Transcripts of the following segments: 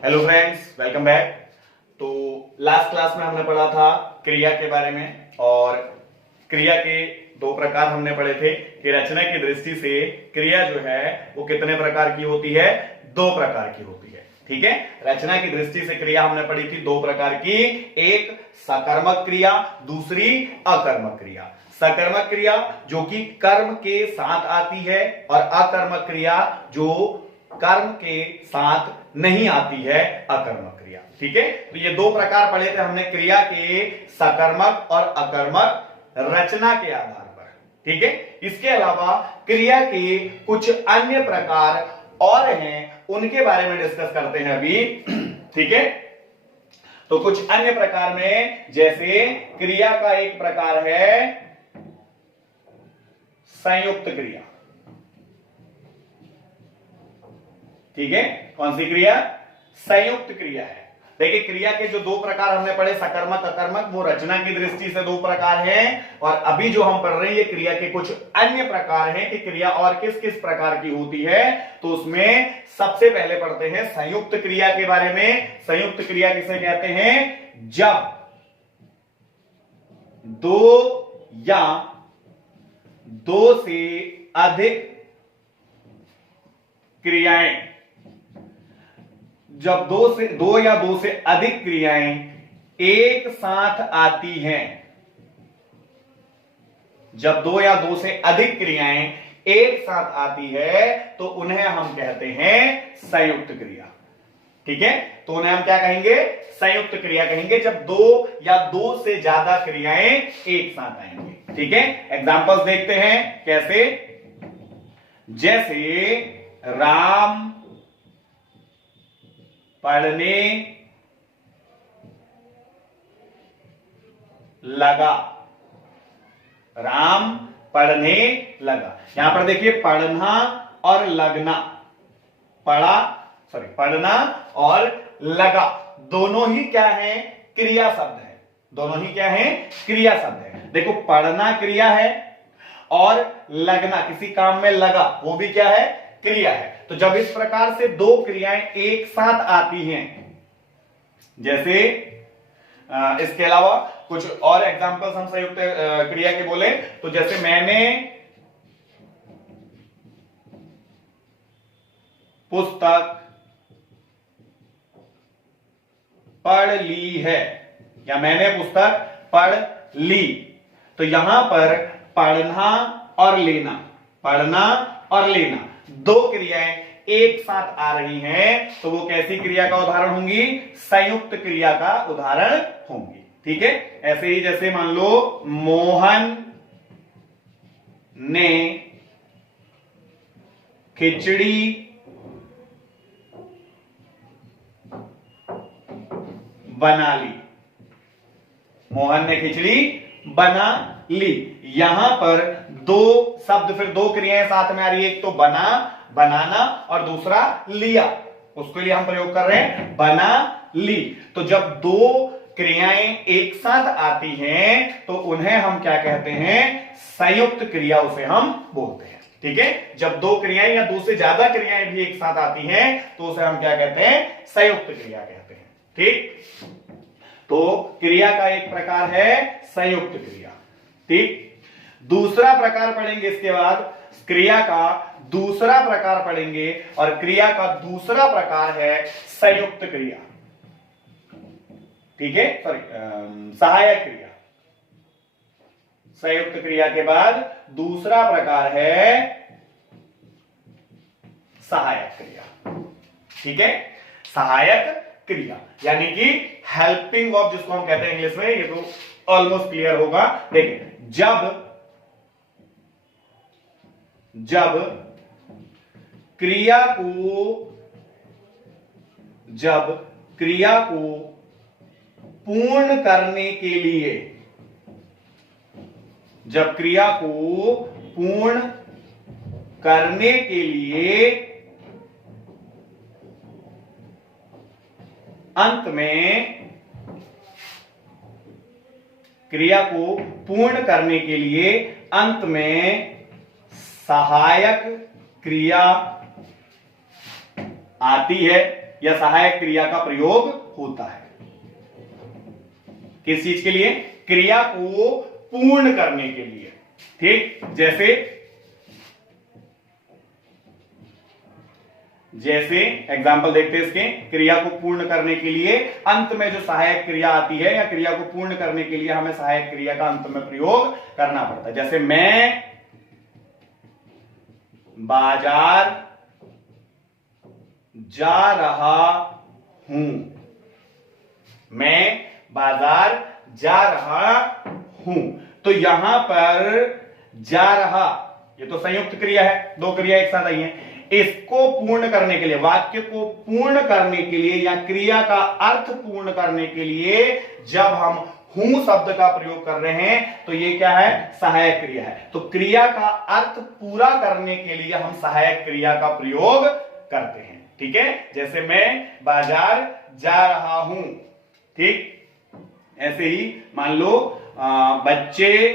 Hello friends, welcome back. तो last class में हमने पढ़ा था क्रिया के बारे में, और क्रिया के दो प्रकार हमने पढ़े थे कि रचना की दृष्टि से क्रिया जो है वो कितने प्रकार की होती है, दो प्रकार की होती है। ठीक है, रचना की दृष्टि से क्रिया हमने पढ़ी थी दो प्रकार की, एक सकर्मक क्रिया, दूसरी अकर्मक क्रिया। सकर्मक क्रिया जो कि कर्म के साथ आती है, और अकर्मक क्रिया जो कर्म के साथ नहीं आती है, अकर्मक क्रिया। ठीक है, तो ये दो प्रकार पढ़े थे हमने क्रिया के, सकर्मक और अकर्मक, रचना के आधार पर। ठीक है, इसके अलावा क्रिया के कुछ अन्य प्रकार और हैं, उनके बारे में डिस्कस करते हैं अभी। ठीक है, तो कुछ अन्य प्रकार में जैसे क्रिया का एक प्रकार है संयुक्त क्रिया। ठीक है, कौन सी क्रिया? संयुक्त क्रिया है। देखिए, क्रिया के जो दो प्रकार हमने पढ़े, सकर्मक अकर्मक, वो रचना की दृष्टि से दो प्रकार हैं, और अभी जो हम पढ़ रहे हैं क्रिया के कुछ अन्य प्रकार हैं कि क्रिया और किस किस प्रकार की होती है। तो उसमें सबसे पहले पढ़ते हैं संयुक्त क्रिया के बारे में। संयुक्त क्रिया किसे कहते हैं? जब दो या दो से अधिक क्रियाएं, जब दो या दो से अधिक क्रियाएं एक साथ आती हैं, जब दो या दो से अधिक क्रियाएं एक साथ आती है तो उन्हें हम कहते हैं संयुक्त क्रिया। ठीक है, तो उन्हें हम क्या कहेंगे? संयुक्त क्रिया कहेंगे, जब दो या दो से ज्यादा क्रियाएं एक साथ आएंगे। ठीक है, एग्जांपल्स देखते हैं कैसे। जैसे राम पढ़ने लगा, राम पढ़ने लगा। यहां पर देखिए, पढ़ना और लगना, पढ़ना और लगा दोनों ही क्या है? क्रिया शब्द है। दोनों ही क्या है? क्रिया शब्द है। देखो, पढ़ना क्रिया है और लगना, किसी काम में लगा, वो भी क्या है? क्रिया है। तो जब इस प्रकार से दो क्रियाएं एक साथ आती हैं, जैसे इसके अलावा कुछ और एग्जांपल्स हम संयुक्त क्रिया के बोले तो जैसे मैंने पुस्तक पढ़ ली है, या मैंने पुस्तक पढ़ ली। तो यहां पर पढ़ना और लेना, पढ़ना और लेना दो क्रियाएं एक साथ आ रही हैं, तो वो कैसी क्रिया का उदाहरण होंगी? संयुक्त क्रिया का उदाहरण होंगी। ठीक है, ऐसे ही जैसे मान लो मोहन ने खिचड़ी बना ली, मोहन ने खिचड़ी बना ली। यहां पर दो शब्द, फिर दो क्रियाएं साथ में आ रही है, एक तो बना, बनाना, और दूसरा लिया। उसके लिए हम प्रयोग कर रहे हैं बना ली। तो जब दो क्रियाएं एक साथ आती हैं तो उन्हें हम क्या कहते हैं? संयुक्त क्रिया उसे हम बोलते हैं। ठीक है, जब दो क्रियाएं या दो से ज्यादा क्रियाएं भी एक साथ आती हैं तो उसे हम क्या कहते हैं? संयुक्त क्रिया कहते हैं। ठीक, तो क्रिया का एक प्रकार है संयुक्त क्रिया। ठीक, दूसरा प्रकार पढ़ेंगे इसके बाद, क्रिया का दूसरा प्रकार पढ़ेंगे, और क्रिया का दूसरा प्रकार है संयुक्त क्रिया। ठीक है, सहायक क्रिया। संयुक्त क्रिया के बाद दूसरा प्रकार है सहायक क्रिया। ठीक है, सहायक क्रिया यानी कि हेल्पिंग वर्ब जिसको हम कहते हैं इंग्लिश में, ये तो ऑलमोस्ट क्लियर होगा। देखिए, जब क्रिया को पूर्ण करने के लिए, जब क्रिया को पूर्ण करने के लिए अंत में, क्रिया को पूर्ण करने के लिए अंत में सहायक क्रिया आती है, या सहायक क्रिया का प्रयोग होता है। किस चीज के लिए? क्रिया को पूर्ण करने के लिए। ठीक, जैसे एग्जाम्पल देखते हैं इसके। क्रिया को पूर्ण करने के लिए अंत में जो सहायक क्रिया आती है, या क्रिया को पूर्ण करने के लिए हमें सहायक क्रिया का अंत में प्रयोग करना पड़ता है। जैसे मैं बाजार जा रहा हूं। मैं बाजार जा रहा हूं, तो यहां पर जा रहा, ये तो संयुक्त क्रिया है, दो क्रिया एक साथ आई है। इसको पूर्ण करने के लिए, वाक्य को पूर्ण करने के लिए या क्रिया का अर्थ पूर्ण करने के लिए जब हम हूं शब्द का प्रयोग कर रहे हैं तो ये क्या है? सहायक क्रिया है। तो क्रिया का अर्थ पूरा करने के लिए हम सहायक क्रिया का प्रयोग करते हैं। ठीक है, जैसे मैं बाजार जा रहा हूं। ठीक, ऐसे ही मान लो बच्चे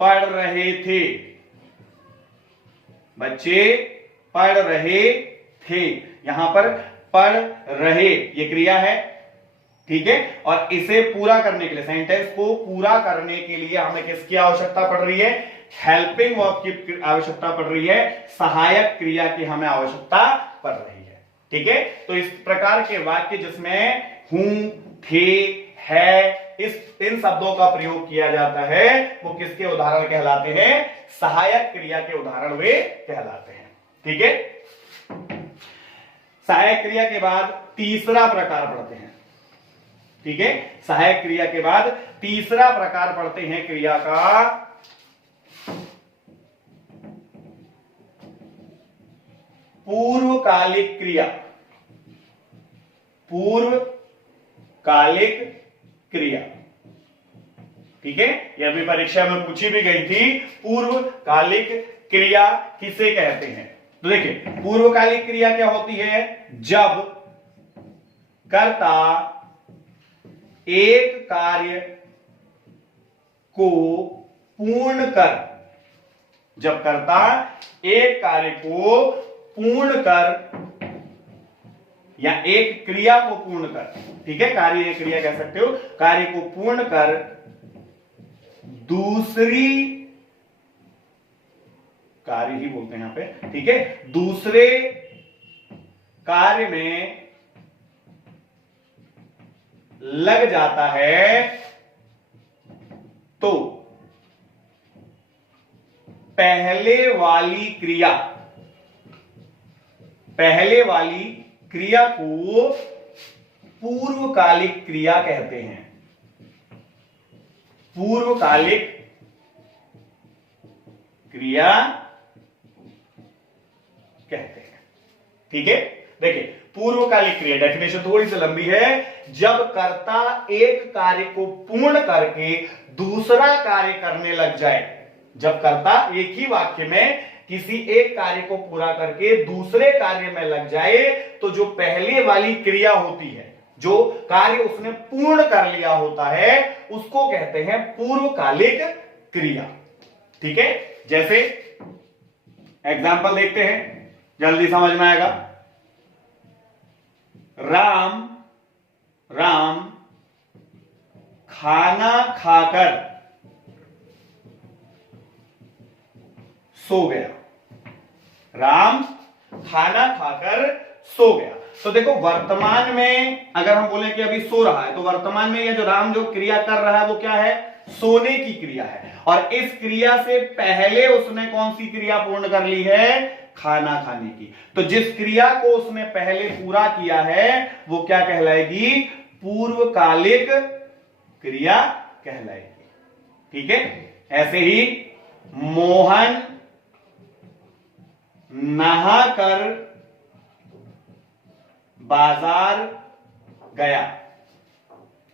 पढ़ रहे थे। बच्चे पढ़ रहे थे, यहां पर पढ़ रहे ये क्रिया है। ठीक है, और इसे पूरा करने के लिए, सेंटेंस को पूरा करने के लिए हमें किसकी आवश्यकता पड़ रही है? हेल्पिंग वर्ब की आवश्यकता पड़ रही है, सहायक क्रिया की हमें आवश्यकता पड़ रही है। ठीक है, तो इस प्रकार के वाक्य जिसमें हूं, थे, है, इन शब्दों का प्रयोग किया जाता है वो किसके उदाहरण कहलाते हैं? सहायक क्रिया के उदाहरण वे कहलाते हैं। ठीक है, सहायक क्रिया के बाद तीसरा प्रकार पढ़ते हैं। ठीक है, सहायक क्रिया के बाद तीसरा प्रकार पढ़ते हैं क्रिया का, पूर्वकालिक क्रिया। पूर्वकालिक क्रिया। ठीक है, यह भी परीक्षा में पूछी भी गई थी, पूर्वकालिक क्रिया किसे कहते हैं? तो देखिए, पूर्वकालिक क्रिया क्या होती है? जब कर्ता एक कार्य को पूर्ण कर, जब कर्ता एक कार्य को पूर्ण कर या एक क्रिया को पूर्ण कर, ठीक है, कार्य या क्रिया कह सकते हो, कार्य को पूर्ण कर दूसरी, कार्य ही बोलते हैं यहां पे, ठीक है, दूसरे कार्य में लग जाता है तो पहले वाली क्रिया को पूर्वकालिक क्रिया कहते हैं। पूर्वकालिक क्रिया कहते हैं। ठीक है, देखिए, पूर्वकालिक क्रिया डेफिनेशन थोड़ी सी लंबी है। जब कर्ता एक कार्य को पूर्ण करके दूसरा कार्य करने लग जाए, जब कर्ता एक ही वाक्य में किसी एक कार्य को पूरा करके दूसरे कार्य में लग जाए, तो जो पहले वाली क्रिया होती है, जो कार्य उसने पूर्ण कर लिया होता है, उसको कहते हैं पूर्वकालिक क्रिया। ठीक है, जैसे एग्जाम्पल देखते हैं, जल्दी समझ में आएगा। राम खाना खाकर सो गया। राम खाना खाकर सो गया। तो देखो, वर्तमान में अगर हम बोले कि अभी सो रहा है, तो वर्तमान में ये जो राम जो क्रिया कर रहा है वो क्या है? सोने की क्रिया है। और इस क्रिया से पहले उसने कौन सी क्रिया पूर्ण कर ली है? खाना खाने की। तो जिस क्रिया को उसने पहले पूरा किया है वो क्या कहलाएगी? पूर्वकालिक क्रिया कहलाएगी। ठीक है, ऐसे ही मोहन नहाकर बाजार गया।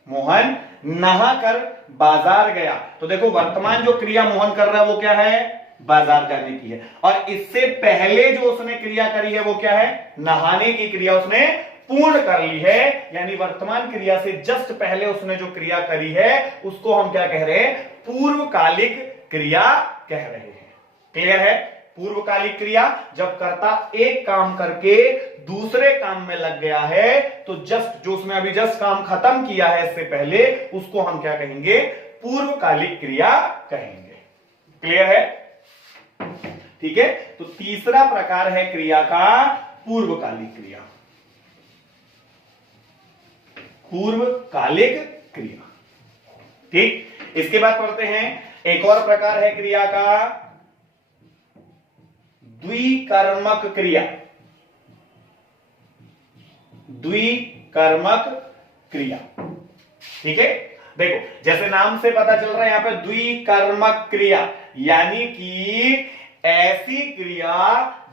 मोहन नहाकर बाजार गया। तो देखो, वर्तमान जो क्रिया मोहन कर रहा है वो क्या है? बाजार जाने की है। और इससे पहले जो उसने क्रिया करी है वो क्या है? नहाने की क्रिया उसने पूर्ण कर ली है। यानी वर्तमान क्रिया से जस्ट पहले उसने जो क्रिया करी है उसको हम क्या कह रहे हैं? पूर्वकालिक क्रिया कह रहे हैं। क्लियर है? पूर्वकालिक क्रिया जब कर्ता एक काम करके दूसरे काम में लग गया है, तो जस्ट जो उसने अभी जस्ट काम खत्म किया है इससे पहले, उसको हम क्या कहेंगे? पूर्वकालिक क्रिया कहेंगे। क्लियर है? ठीक है, तो तीसरा प्रकार है क्रिया का पूर्वकालिक क्रिया। पूर्वकालिक क्रिया। ठीक, इसके बाद पढ़ते हैं एक और प्रकार है क्रिया का द्विकर्मक क्रिया। द्विकर्मक क्रिया। ठीक है, देखो जैसे नाम से पता चल रहा है यहां पे द्विकर्मक क्रिया, यानी कि ऐसी क्रिया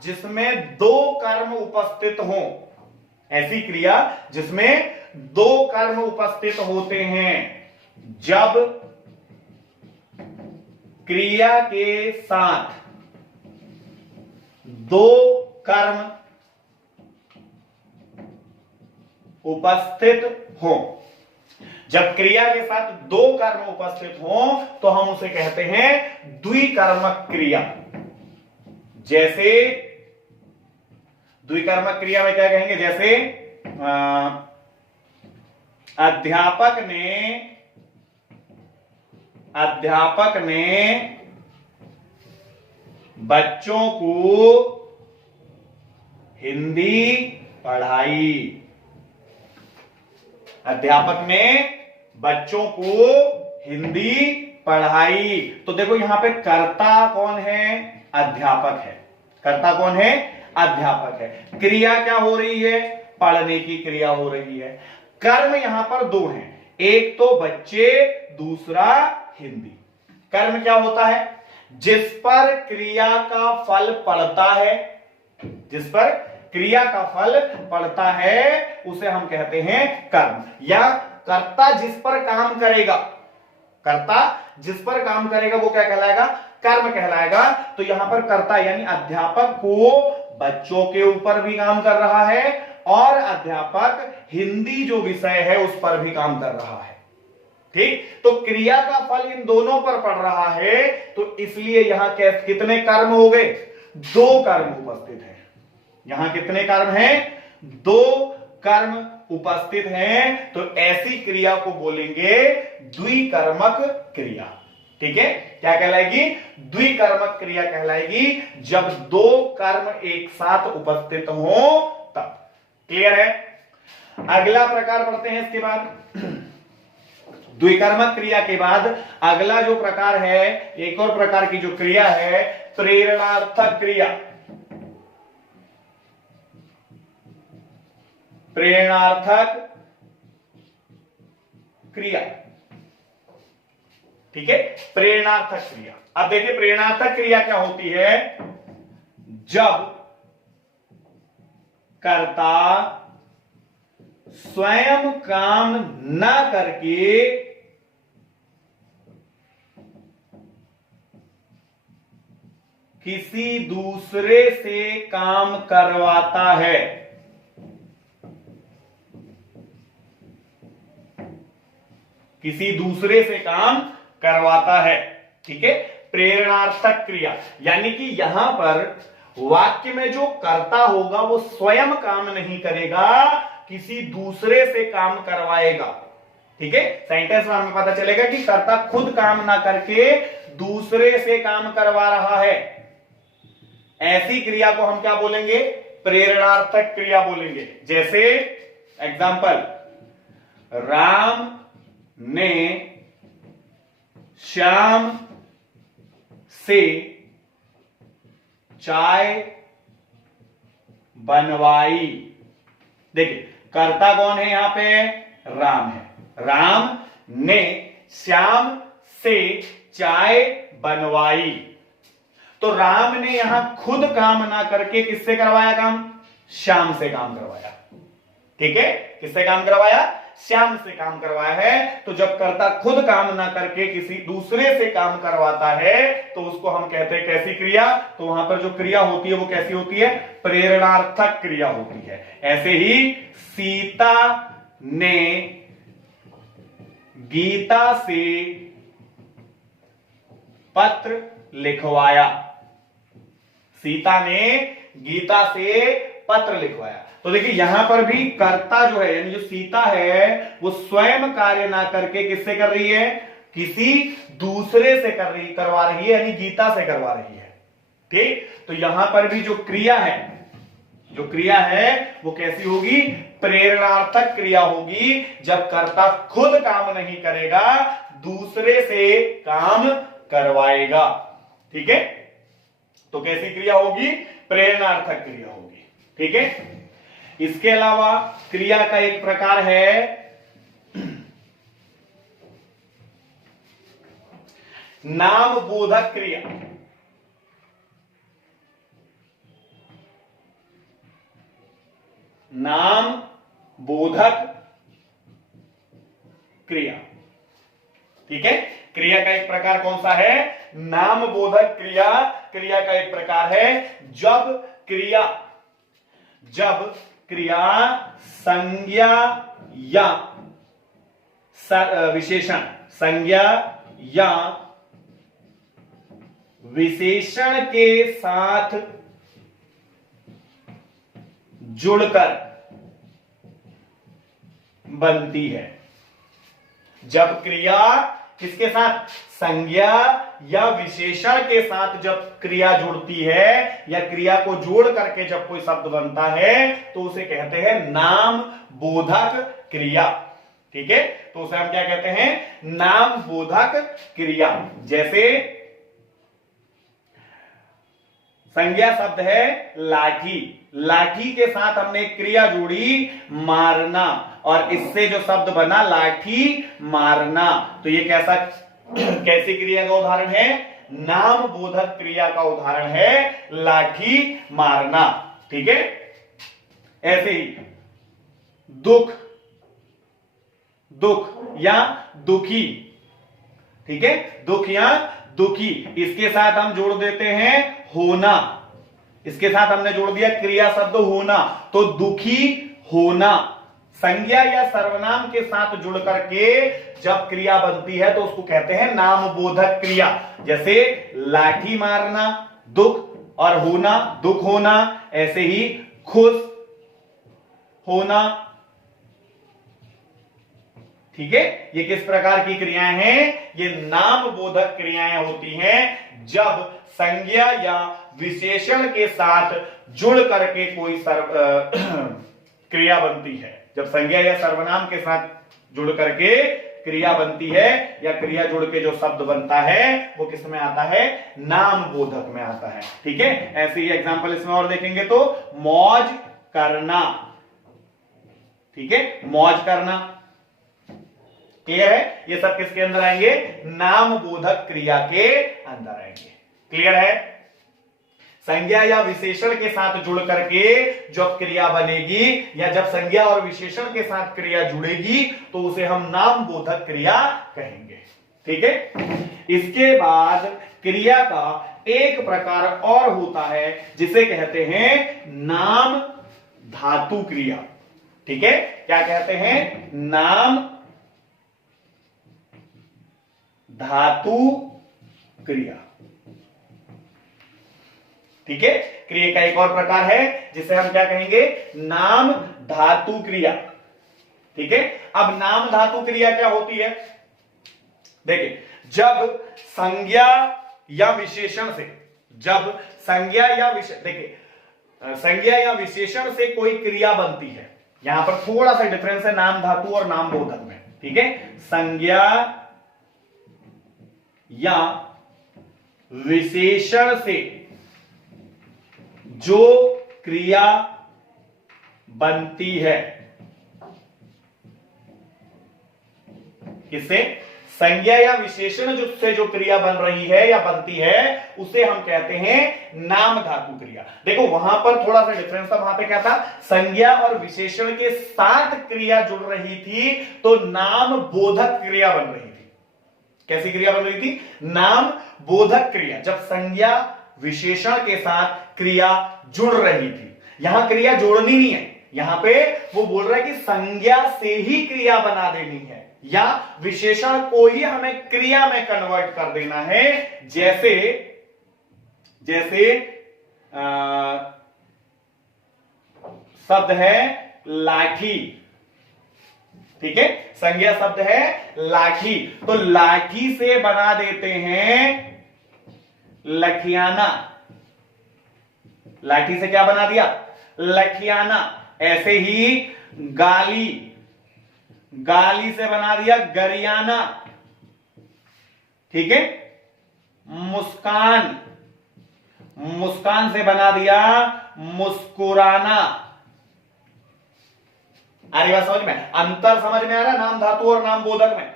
जिसमें दो कर्म उपस्थित हो। ऐसी क्रिया जिसमें दो कर्म उपस्थित होते हैं। जब क्रिया के साथ दो कर्म उपस्थित हो, जब क्रिया के साथ दो कर्म उपस्थित हो तो हम उसे कहते हैं द्विकर्मक क्रिया। जैसे द्विकर्मक क्रिया में क्या कहेंगे? जैसे अध्यापक ने बच्चों को हिंदी पढ़ाई। अध्यापक ने बच्चों को हिंदी पढ़ाई। तो देखो यहां पे कर्ता कौन है? अध्यापक है। कर्ता कौन है? अध्यापक है। क्रिया क्या हो रही है? पढ़ने की क्रिया हो रही है। कर्म यहां पर दो हैं, एक तो बच्चे, दूसरा हिंदी। कर्म क्या होता है? जिस पर क्रिया का फल पड़ता है, जिस पर क्रिया का फल पड़ता है उसे हम कहते हैं कर्म। या कर्ता जिस पर काम करेगा, कर्ता जिस पर काम करेगा वो क्या कहलाएगा? कर्म कहलाएगा। तो यहां पर कर्ता यानी अध्यापक को बच्चों के ऊपर भी काम कर रहा है और अध्यापक हिंदी जो विषय है उस पर भी काम कर रहा है। ठीक, तो क्रिया का फल इन दोनों पर पड़ रहा है, तो इसलिए यहां कितने कर्म हो गए? दो कर्म उपस्थित हैं। यहां कितने कर्म हैं? दो कर्म उपस्थित हैं। तो ऐसी क्रिया को बोलेंगे द्विकर्मक क्रिया। ठीक है, क्या कहलाएगी? द्विकर्मक क्रिया कहलाएगी जब दो कर्म एक साथ उपस्थित हो तब। क्लियर है? अगला प्रकार पढ़ते हैं इसके बाद। द्विकर्मक क्रिया के बाद अगला जो प्रकार है, एक और प्रकार की जो क्रिया है, प्रेरणार्थक क्रिया। प्रेरणार्थक क्रिया। ठीक है, प्रेरणार्थक क्रिया। अब देखिए प्रेरणार्थक क्रिया क्या होती है? जब कर्ता स्वयं काम न करके किसी दूसरे से काम करवाता है। किसी दूसरे से काम करवाता है। ठीक है, प्रेरणार्थक क्रिया यानी कि यहां पर वाक्य में जो कर्ता होगा वो स्वयं काम नहीं करेगा, किसी दूसरे से काम करवाएगा। ठीक है, सेंटेंस में हमें पता चलेगा कि कर्ता खुद काम ना करके दूसरे से काम करवा रहा है। ऐसी क्रिया को हम क्या बोलेंगे? प्रेरणार्थक क्रिया बोलेंगे। जैसे एग्जांपल, राम ने श्याम से चाय बनवाई। देखिए कर्ता कौन है? यहां पे राम है। राम ने श्याम से चाय बनवाई। तो राम ने यहां खुद काम ना करके किससे करवाया काम? श्याम से काम करवाया। ठीक है, किससे काम करवाया? श्याम से काम करवाया है। तो जब कर्ता खुद काम ना करके किसी दूसरे से काम करवाता है तो उसको हम कहते हैं कैसी क्रिया? तो वहां पर जो क्रिया होती है वो कैसी होती है? प्रेरणार्थक क्रिया होती है। ऐसे ही सीता ने गीता से पत्र लिखवाया। सीता ने गीता से पत्र लिखवाया। तो देखिए यहां पर भी कर्ता जो है यानी जो सीता है वो स्वयं कार्य ना करके किससे कर रही है, किसी दूसरे से करवा रही है, यानी गीता से करवा रही है। ठीक, तो यहां पर भी जो क्रिया है वो कैसी होगी, प्रेरणार्थक क्रिया होगी। जब कर्ता खुद काम नहीं करेगा, दूसरे से काम करवाएगा। ठीक है, तो कैसी क्रिया होगी, प्रेरणार्थक क्रिया होगी। ठीक है, इसके अलावा क्रिया का एक प्रकार है नाम बोधक क्रिया। नाम बोधक क्रिया। ठीक है, क्रिया का एक प्रकार कौन सा है, नाम बोधक क्रिया। क्रिया का एक प्रकार है जब क्रिया संज्ञा या विशेषण, संज्ञा या विशेषण के साथ जुड़कर बनती है। जब क्रिया किसके साथ, संज्ञा या विशेषण के साथ जब क्रिया जुड़ती है या क्रिया को जोड़ करके जब कोई शब्द बनता है तो उसे कहते हैं नाम बोधक क्रिया। ठीक है, तो उसे हम क्या कहते हैं, नाम बोधक क्रिया। जैसे संज्ञा शब्द है लाठी, लाठी के साथ हमने एक क्रिया जोड़ी मारना, और इससे जो शब्द बना लाठी मारना, तो ये कैसी क्रिया का उदाहरण है, नाम बोधक क्रिया का उदाहरण है लाठी मारना। ठीक है, ऐसे ही दुख या दुखी। ठीक है, दुख या दुखी, इसके साथ हम जोड़ देते हैं होना, इसके साथ हमने जोड़ दिया क्रिया शब्द होना, तो दुखी होना। संज्ञा या सर्वनाम के साथ जुड़ करके जब क्रिया बनती है तो उसको कहते हैं नाम बोधक क्रिया। जैसे लाठी मारना दुख और होना दुख होना, ऐसे ही खुश होना। ठीक है, ये किस प्रकार की क्रियाएं हैं, ये नाम बोधक क्रियाएं होती हैं जब संज्ञा या विशेषण के साथ जुड़ करके कोई क्रिया बनती है। जब संज्ञा या सर्वनाम के साथ जुड़ करके क्रिया बनती है या क्रिया जुड़ के जो शब्द बनता है वो किस में आता है, नाम बोधक में आता है। ठीक है, ऐसे ही एग्जांपल इसमें और देखेंगे तो मौज करना। ठीक है, मौज करना, क्लियर है, ये सब किसके अंदर आएंगे, नाम बोधक क्रिया के अंदर आएंगे। क्लियर है, संज्ञा या विशेषण के साथ जुड़ करके जब क्रिया बनेगी या जब संज्ञा और विशेषण के साथ क्रिया जुड़ेगी तो उसे हम नाम बोधक क्रिया कहेंगे। ठीक है, इसके बाद क्रिया का एक प्रकार और होता है जिसे कहते हैं नाम धातु क्रिया। ठीक है, क्या कहते हैं, नाम धातु क्रिया। ठीक है, क्रिया का एक और प्रकार है जिसे हम क्या कहेंगे, नाम धातु क्रिया। ठीक है, अब नाम धातु क्रिया क्या होती है, देखिए जब संज्ञा या विशेषण से, जब संज्ञा या देखिए संज्ञा या विशेषण से कोई क्रिया बनती है, यहां पर थोड़ा सा डिफरेंस है नाम धातु और नाम बोधक में। ठीक है, संज्ञा या विशेषण से जो क्रिया बनती है, किससे, संज्ञा या विशेषण से जो क्रिया बन रही है या बनती है उसे हम कहते हैं नाम धातु क्रिया। देखो वहां पर थोड़ा सा डिफरेंस था, वहां पे क्या था, संज्ञा और विशेषण के साथ क्रिया जुड़ रही थी तो नाम बोधक क्रिया बन रही थी। कैसी क्रिया बन रही थी, नाम बोधक क्रिया, जब संज्ञा विशेषण के साथ क्रिया जुड़ रही थी। यहां क्रिया जोड़नी नहीं है, यहां पे वो बोल रहा है कि संज्ञा से ही क्रिया बना देनी है या विशेषण को ही हमें क्रिया में कन्वर्ट कर देना है। जैसे शब्द है लाठी। ठीक है, संज्ञा शब्द है लाठी, तो लाठी से बना देते हैं लठियाना। लाठी से क्या बना दिया? लठियाना। ऐसे ही गाली, गाली से बना दिया गरियाना। ठीक है, मुस्कान, मुस्कान से बना दिया मुस्कुराना। आ रही बात समझ में? अंतर समझ में आ रहा है नाम धातु और नाम बोधक में?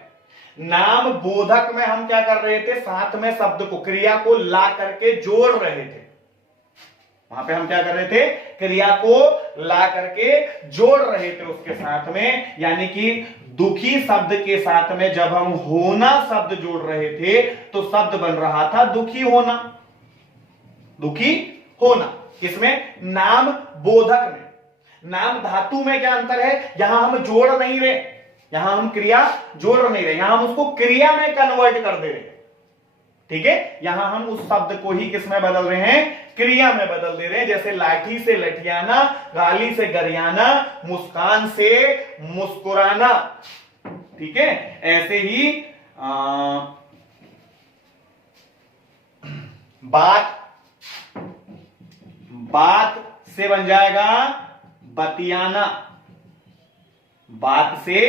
नाम बोधक में हम क्या कर रहे थे? साथ में शब्द को, क्रिया को ला करके जोड़ रहे थे। वहां पे हम क्या कर रहे थे? क्रिया को ला करके जोड़ रहे थे उसके साथ में, यानी कि दुखी शब्द के साथ में जब हम होना शब्द जोड़ रहे थे तो शब्द बन रहा था दुखी होना। दुखी होना किसमें? नाम बोधक में। नाम धातु में क्या अंतर है? यहां हम जोड़ नहीं रहे, यहां हम क्रिया जोड़ नहीं रहे, यहां हम उसको क्रिया में कन्वर्ट कर दे रहे। ठीक है, यहां हम उस शब्द को ही किसमें बदल रहे हैं? क्रिया में बदल दे रहे हैं। जैसे लाठी से लठियाना, गाली से गरियाना, मुस्कान से मुस्कुराना। ठीक है, ऐसे ही बात, बात से बन जाएगा बतियाना। बात से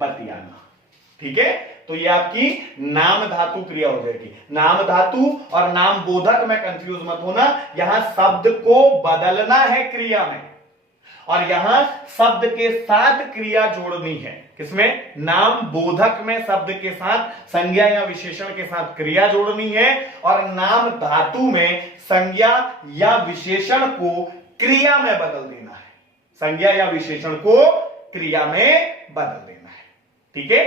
बतियाना। ठीक है, तो ये आपकी नाम धातु क्रिया हो जाएगी। नाम धातु और नाम बोधक में कंफ्यूज मत होना। यहां शब्द को बदलना है क्रिया में, और यहां शब्द के साथ क्रिया जोड़नी है। किसमें? नाम बोधक में शब्द के साथ संज्ञा या विशेषण के साथ क्रिया जोड़नी है, और नाम धातु में संज्ञा या विशेषण को क्रिया में बदल देना है। संज्ञा या विशेषण को क्रिया में बदल देना है। ठीक है,